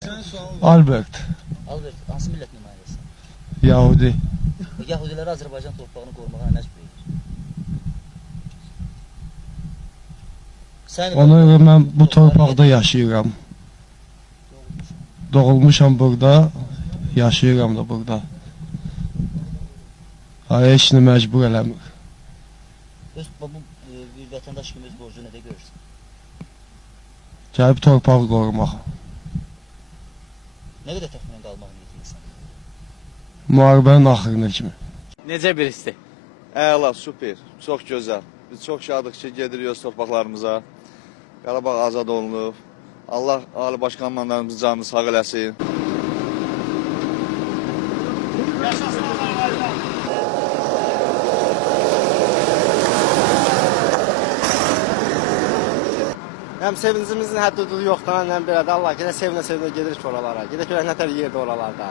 Albert. Albert, hansı millət nümayəndəsi? Yahudi. Yahudilər Azərbaycan torpağını qorumağa nə cür edir? Ona görə mən bu torpaqda yaşayıram. Doğulmuşam burada, yaşayıram da burada. Heç nə məcbur eləmir. Bu bir vətəndaş kimi öz borcu nədə görürsən? Gəlib torpağı qorumaq. Nə qədər təxminən qalmaq niyyətinsən? Müharibənin axırına kimi. Necə bir histir? Əla, super, çox gözəl. Biz çox şadıq ki, gedirik öz torpaqlarımıza. Qarabağ azad olunub. Allah Ali Başqanlarımızın canını sağ eləsin. Həm sevincimizin həddi yoxdur, həm belə də Allah, gedək sevinə-sevinə gedirik oralara. Gedək görək nətər yerdə oralarda.